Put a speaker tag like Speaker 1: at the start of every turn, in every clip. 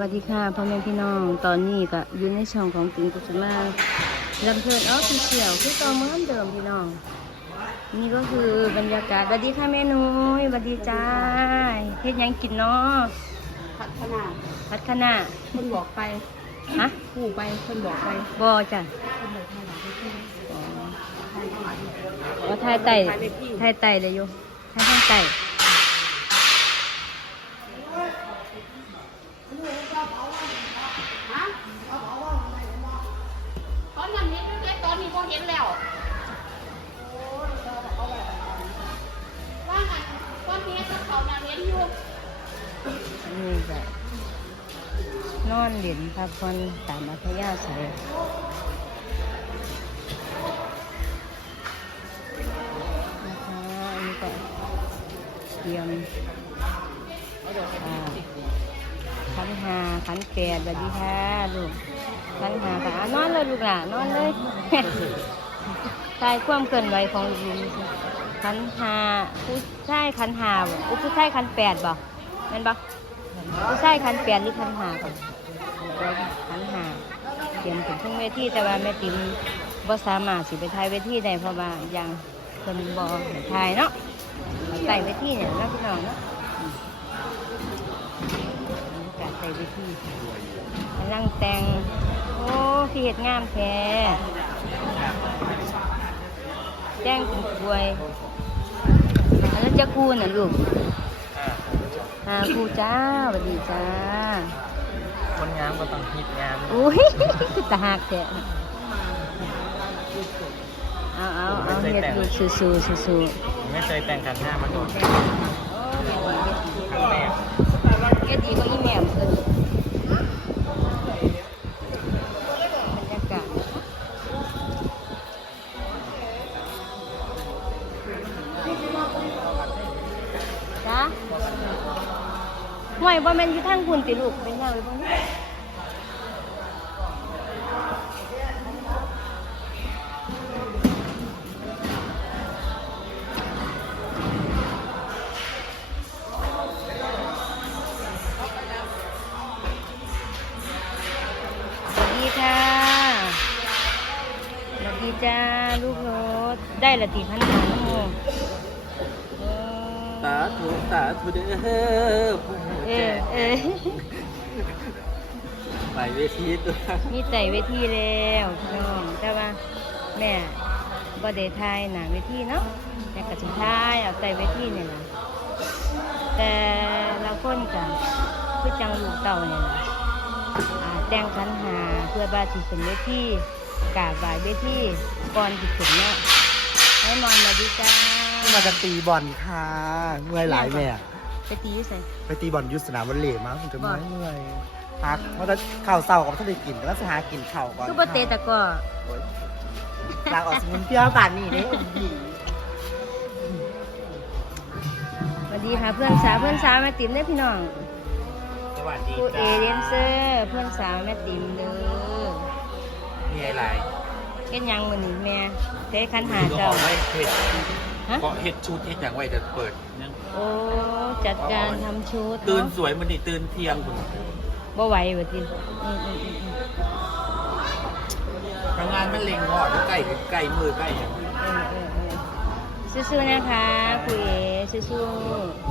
Speaker 1: วัสดีค่ะพ่อแม่พี่น้องตอนนี้ก็อยู่ในช่องของปิงกุศมาลำเพลินออฟฟิเชียลคือต่อเหมือนเดิมพี่น้อง นี่ก็คือบรรยากาศสวัสดีค่ะแม่นุ้ยสวัสดีจ้าเฮ็ดหยังกินเนาะ
Speaker 2: พัฒนา
Speaker 1: พัดคณะ
Speaker 2: คนบอกไป
Speaker 1: ฮะ
Speaker 2: ผู้ไปคนบอกไป
Speaker 1: บอจ้ะ
Speaker 2: คนบอกให้หลังที่
Speaker 1: อ๋อ
Speaker 2: ทายก่อน
Speaker 1: ว่าทายไต่
Speaker 2: ทายเลขที่
Speaker 1: ทายไต่เลยโยทายข้างไต่
Speaker 2: ตอนนี้จะเขานาเห็นอยู่
Speaker 1: อันนี้ก็นอนเหรียญพักผ่อนตามอัธยาศัยนะคะอันนี้ก็เตรียมขันหาขันแปดสวัสดีค่ะลูกขันหาค่ะอะนอนเลยลูกหล่ะนอนเลยทายความเกินไวของลูกๆ นี่สิขันหาผู้ชายขันหาบ่ผู้ชายขันแปดบ่แม่นบ่ผู้ชายขันแปดหรือขันหาก่อนขันหาเตรียมถึงเครื่งเวทีแต่ว่าแม่ติ๋มบ่สามารถสิไปทายเวทีได้เพราะว่ายังเพิ่นบ่ให้ทายเนาะใส่เวทีเนี่ยนาะพี่น้องเนาะกาศใส่เวทีกำลังแต่งโอ้พี่เห็ดงามแท้แจ้งเป็นกล้วย จะคูน่ะลูกอ่าครูจ้าสวัสดีจ้า
Speaker 3: คนงามก็ต้องฮิตงาม
Speaker 1: อุ้ยตาหักแท้เอาเอาเอาเห็ดลูกสู้สู้สู้สู้
Speaker 3: ไม่เคยแต่งกันหน้ามาก่อน
Speaker 1: โอ้เฮ็ดดี
Speaker 3: ครั้งแรก
Speaker 1: เฮ็ดดีก็อีแม่เพิ่น ห่วยบ่แม่นอยู่ทางคุณติลูกเป็นยังไงบ่นี้สวัสดีค่ะสวัสดีจ้า ลูกรถได้ละตีพันหาโมงเออ
Speaker 3: สาธุสาธุเด้อผู้ ไปเวทีตัว
Speaker 1: มีไต่เวทีแล้วพี่น้องแต่ว่าแม่บ่ได้ทายหนาเวทีเนาะแต่ก็สิทายเอาไต่เวทีนี่ล่ะแต่เราคนกันคือจังลูกเต่านี่ล่ะอ่าแต่งขันหาเพื่อบาสิขึ้นเวทีกราบไหว้เวทีก่อนสิขึ้นเนาะให้มอนมาดีจ้า
Speaker 4: มาจะตีบอลค่ะเมื่อยหลายแม่
Speaker 1: ไปตีอยู่ไส
Speaker 4: ไปตีบอลอยุสนามวันเหล่มั้งจะเมื่อย
Speaker 1: บ่
Speaker 4: เมื่อย พักว่าจะข่าวเศร้ากับท่านได้กินก็ต้องหากินข่าวก่อน
Speaker 1: คือบ่เตะตะกร้อ
Speaker 4: โอ๊ยลางออกสมุนเปรี้ยวป่านนี่เด้อดี
Speaker 1: สวัสดีค่ะเพื่อนสาวเพื่อนสาวแม่ติ๋มเด้อพี่น้อง
Speaker 3: สวัสดี
Speaker 1: ครูเอ
Speaker 3: จ้า
Speaker 1: เดนเซอร์เพื่อนสาวแม่ติ๋มเด้อ
Speaker 3: มีอะไร
Speaker 1: เฮ็ดหยังมื้อนี้แม่เตะคันหา
Speaker 3: ดูอ
Speaker 1: เจ้า
Speaker 3: อกไว้เห็ด
Speaker 1: ฮะ
Speaker 3: เพราะเห็ดชุดเห็ดอย่างไว้จะเปิดยัง
Speaker 1: โอ้จัดการทำชุด
Speaker 3: ตื่น
Speaker 1: เนาะ
Speaker 3: สวยมันนี่ตื่นเที่ยงคุณ
Speaker 1: บ่ไหวว่าติอืมอืมอืมอืม
Speaker 3: ทำงานมันเล็งหอดใกล้ใกล้มือใกล้อย่าง
Speaker 1: เออเออเออสู้ๆนะคะครูเอสู้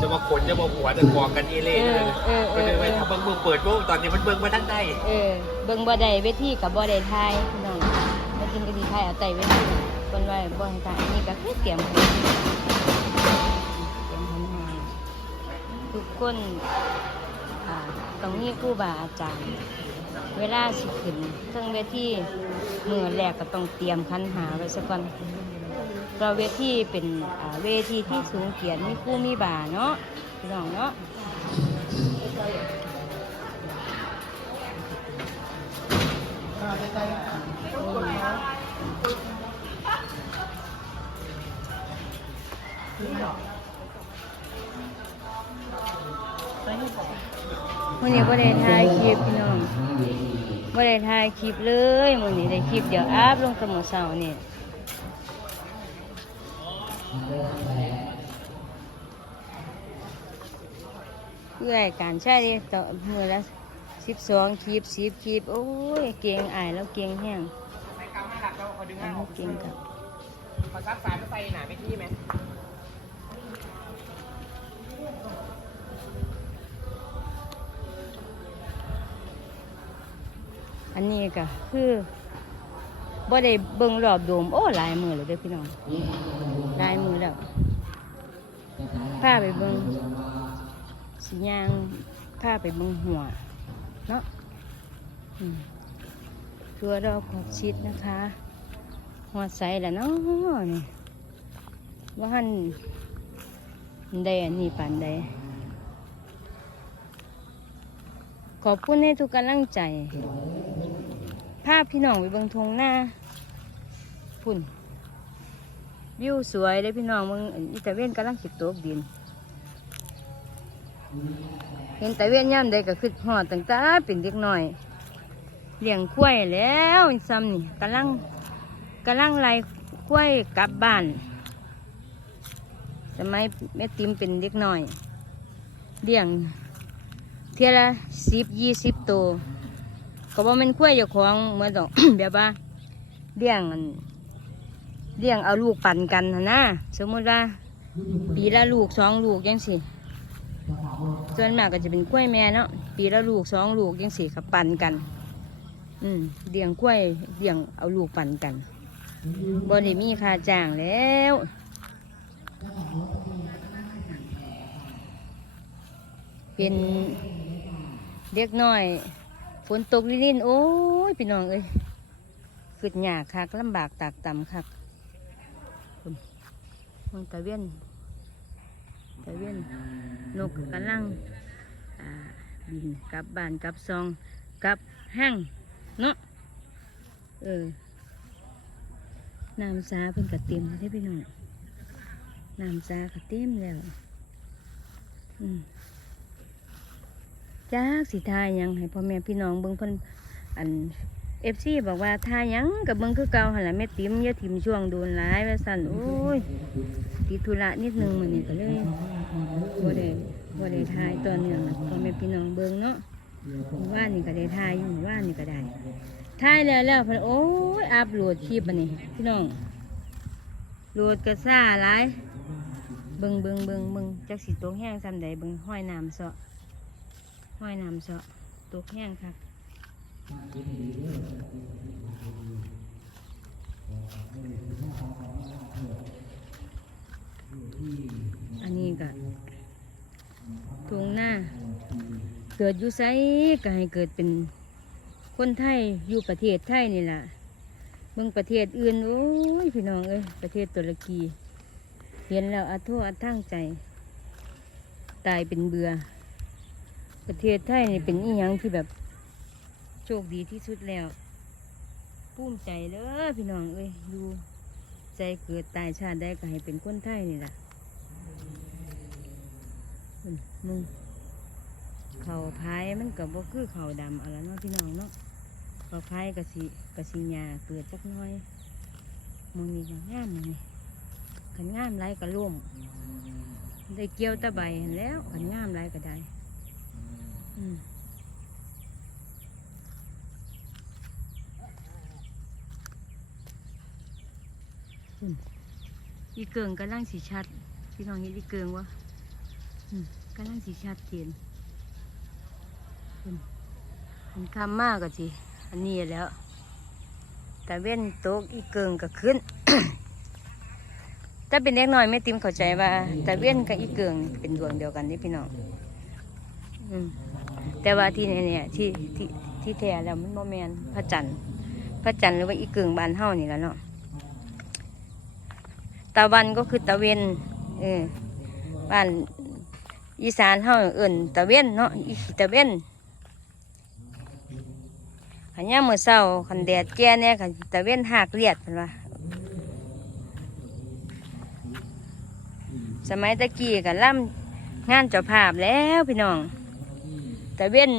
Speaker 3: จะมาขนจะมาหัวจะกองกันเอเล่เลย
Speaker 1: เออเออเออ
Speaker 3: ก็เลยไปทำเบิ้งเบิ้งเปิดโบ้งตอนนี้มันเบิ้งมาทั้งได้
Speaker 1: ๆเออเบิ่งบ่ได้เวทีกับบ่ได้ทายพี่น้องมากินก็ดีทายเอาไต่เวทีเพิ่นว่าบ่ให้ทายอันนี้ก็คือเตรียมเตรียมทำงานทุกคนอ่า ต้องมีครูบาอาจารย์ เวลาสิขึ้นเครื่องเวทีมือแรกก็ต้องเตรียมคันหาไว้ซะก่อนเพราะเวทีเป็นเวทีที่สูงเกียรติมีครู่มีบาเนาะพี่น้องเนาะ วันนี้ก็ได้ถ่ายคลิปพี่น้องบ่ได้ถ่ายคลิปเลยมื้อนี้ได้คลิปเดี๋ยวอัพลงสมอเสาร์นี่เพื่อให้การใช้ต่อมือละสิบสองคลิปสิบคลิป โอ้ย เก่งอายแล้วเก่งแห้ง
Speaker 4: ใส่กาวห้าหลักเราขอดึง
Speaker 1: อั
Speaker 4: ห้านออ
Speaker 1: นี้
Speaker 4: ก
Speaker 1: เก่งครับ
Speaker 4: ขอซักสายมาใส่หนาไม่ที่ไหม
Speaker 1: อันนี้ก็คือบ่ได้เบิ่งรอบโดม โอ้ลายมือเลยเด้อพี่น้องลายมือแล้วพาไปเบิ่งสิย่างพาไปเบิ่งหัว เนาะอืมตัวเราขอบชิดนะคะหัวใสแล้วเนาะนี่ว่าหันได้อันนี้ปานใดขอบคุณให้ทุกกำลังใจ ภาพพี่น้องไปเบิ่งทงหน้าพุ่น วิวสวยเลยพี่น้องเบิ่งอีตาเวนกำลังสิตกดิน เห็นตาเวนย่ำใดก็คือหอดตั้งแต่เป็นเด็กน้อยเลี้ยงกล้วยแล้วซ้ำนี่กำลังกำลังไล่กล้วยกลับบ้านสมัยแม่ติมเป็นเด็กน้อยเลี้ยงเทียละสิบยี่สิบตัว ก็บ่แมันคุ้ยเจ้าของเหมือนดอก แบบว่าเลี้ยงอันเลี้ยงเอาลูกปั่นกันหั้นนะสมมติว่า ปีละลูกสองลูกยังสิส่วนมากก็จะเป็นกล้วยแม่เนาะปีละลูกสองลูกยังสิกับปั่นกัน อืมเลี้ยงกล้วยเลี้ยงเอาลูกปั่นกันบ่ได้มีค่าจ้างแล้วเป็นเด็กน้อย ฝนตกลิลินโอ้ยพี่น้องเอ้ยขึ้นยากคักลำบากตากต่ำคักพุ่นตะเวียนตะเวียนนกกำลังบินกลับบ้านกลับซองกลับห้างเนาะเออน้ำซาเพิ่นกระเต็มได้พี่น้องน้ำซากระเต็มแล้วอืม จ้าสิทายยังให้พ่อแม่พี่น้องเบิ่งเพิ่นอันเอฟซีบอกว่าทายังกับเบิ่งคือเก่าหั่นล่ะแม่ติ๋มอย่าถิ่มช่วงโดนหลายว่าซั่นโอ้ยติดธุระนิดนึงมื้อนี้ก็เลยบ่ได้บ่ได้ทายตอนเนื่องนะพ่อแม่พี่น้องเบิ่งเนาะว่านนี่ก็ได้ทายอยู่ว่านนี่ก็ได้ทายแล้วแล้วเพิ่นโอ้ยอัพโหลดคลิปอันนี้พี่น้องโหลดก็ซ่าหลายเบิ่งเบิ่งเบิ่งเบิ่งจักสิตกแห้งซำใดเบิ่งห้อยน้ำเซาะ ห้อยน้ำเสาะตกแห้งครับอันนี้ก็ทุงหน้า เกิดอยู่ไซก็ให้เกิดเป็นคนไทยอยู่ประเทศไทยนี่แหละเมืองประเทศอื่นโอ้ยพี่น้องเอ้ยประเทศตุรกี เห็นแล้วอาโทษอาทั้งใจ ตายเป็นเบื่อ ประเทศไทยนี่เป็นอีหยังที่แบบโชคดีที่สุดแล้วภูมิใจเลยพี่น้องเอ้ยอยู่ใจเกิดตายชาติได้ก็ให้เป็นคนไทยนี่แหละอืมมึงเขาพายมันกับบ่คือเขาดำอะไรเนาะพี่น้องเนาะเขาพายกะสิกะสิหยาเกิดจักน้อยมองนี่ก็งามเลยขันงามไรก็ล่วมได้เกี่ยวตะใบหั้นแล้วขันงามไรก็ได้ อืมอืมอีเกิงกำลังสีชัด พี่น้องเห็นอีเกิงวะอืมกำลังสีชัดเจนอืมมันคำมากก็สิอันนี้แล้วแต่เว้นโต๊ะอีเกิงก็ขึ้นถ้าเป็นเล็กน้อยไม่ติมเข้าใจว่าแต่เว้นกับอีเกิงเป็นดวงเดียวกันนี่พี่น้อง แต่ว่าที่เนี่ยที่ที่ที่แท้แล้วมันโมแมนพระจันทร์พระจันทร์หรือว่าอีเกิงบานเฮานี่แหละเนาะตะวันก็คือตะเวนเออบ้านอีสานเฮาเอิ่นตะเวนเนาะอีตะเวนขันย่ามมือเศร้าขันแดดแก่เนี่ยขันตะเวนหักเลียดเป็นว่าสมัยตะกี้กันล่ำงานเจ้าภาพแล้วพี่น้อง ตะเว้น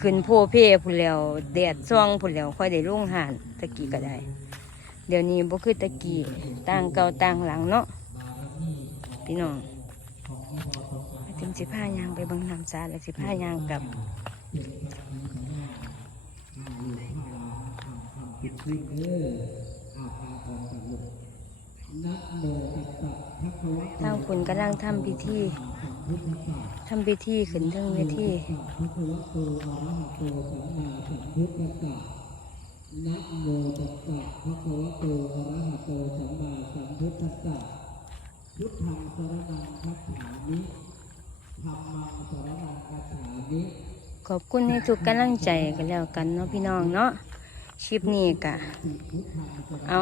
Speaker 1: ขึ้นโพเพพุ่นแล้วแดดซ่องพุ่นแล้วค่อยได้รุ่งหานตะกี้ก็ได้ เดี๋ยวนี้บ่คือตะกี้ต่างเก่าต่างหลังเนาะพี่น้องถึงสิผ้ายางไปบางน้ำซาและวสิผ้ายางกับทางคุณกำลังทำพิธี ทำพิธีขึ้นเทิงเวที
Speaker 5: นะโมตัสสะภะคะวะโตอะระหะโตสัมมาสัมพุทธัสสะพุทธังสรณังคัจฉามิธัมมังสรณังคัจฉามิ
Speaker 1: ขอบคุณให้ทุกกำลังใจกันแล้วกันเนาะพี่น้องเนาะคลิปนี้กะเอา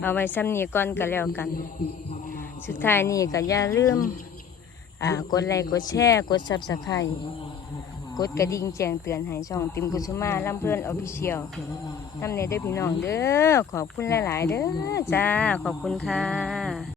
Speaker 1: เอาไว้ซ้ำนี้ก่อนกันแล้วกัน สุดท้ายนี้ก็อย่าลืมอ่า กดไลค์กดแชร์กดซับสไครต์กดกระดิ่งแจ้งเตือนให้ช่องติมกุชมาลำเพื่อนออฟฟิเชียลทำเนเด้อพี่น้องเด้อขอบคุณหลาย ๆ เด้อจ้าขอบคุณค่ะ